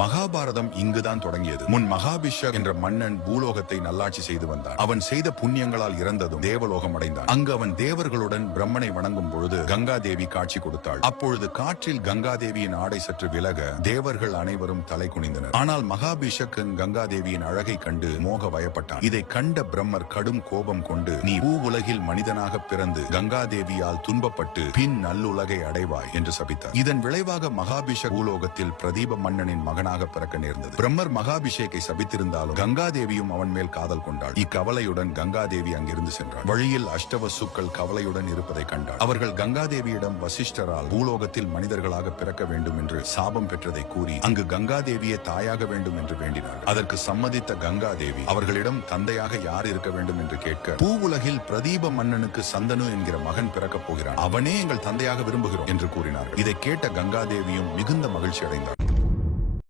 மகாபாரதம் இங்குதான் தொடங்கியது. முன் மகாபிஷக் என்ற மன்னன் பூலோகத்தை நல்லாட்சி செய்து வந்தான். அவன் செய்த புண்ணியங்களால் இறந்ததும் தேவலோகம் அடைந்தான். அங்கு அவன் தேவர்களுடன் பிரம்மனை வணங்கும் பொழுது கங்காதேவி காட்சி கொடுத்தாள். அப்பொழுது காற்றில் கங்காதேவியின் ஆடை சற்று விலக தேவர்கள் அனைவரும் தலை குனிந்தனர். ஆனால் மகாபிஷக்கன் கங்காதேவியின் அழகை கண்டு மோக வயப்பட்டான். இதை கண்ட பிரம்மர் கடும் கோபம் கொண்டு, நீ பூ உலகில் மனிதனாக பிறந்து கங்காதேவியால் துன்பப்பட்டு பின் நல்லுலகை அடைவாய் என்று சபித்தார். இதன் விளைவாக மகாபிஷக் பூலோகத்தில் பிரதீப மன்னனின் மகன் பிறக்க நேர்ந்தது. பிரம்மர் மகாபிஷேகை சபித்திருந்தாலும் கங்காதேவியும் அவன் மேல் காதல் கொண்டாள். இக்கவலையுடன் கங்காதேவி அங்கிருந்து சென்றாள். வழியில் அஷ்டவசுக்கள் கவலையுடன் இருப்பதை கண்டாள். அவர்கள் கங்காதேவியிடம் வசிஷ்டரால் பூலோகத்தில் மனிதர்களாக பிறக்க வேண்டும் என்று சாபம் பெற்றதை கூறி அங்கு கங்காதேவியை தாயாக வேண்டும் என்று வேண்டினார். அதற்கு சம்மதித்த கங்காதேவி அவர்களிடம் தந்தையாக யார் இருக்க வேண்டும் என்று கேட்க, பூ உலகில் பிரதீப மன்னனுக்கு சந்தனு என்கிற மகன் பிறக்கப் போகிறான், அவனே எங்கள் தந்தையாக விரும்புகிறோம் என்று கூறினார்கள். இதை கேட்ட கங்காதேவியும் மிகுந்த மகிழ்ச்சி அடைந்தார்.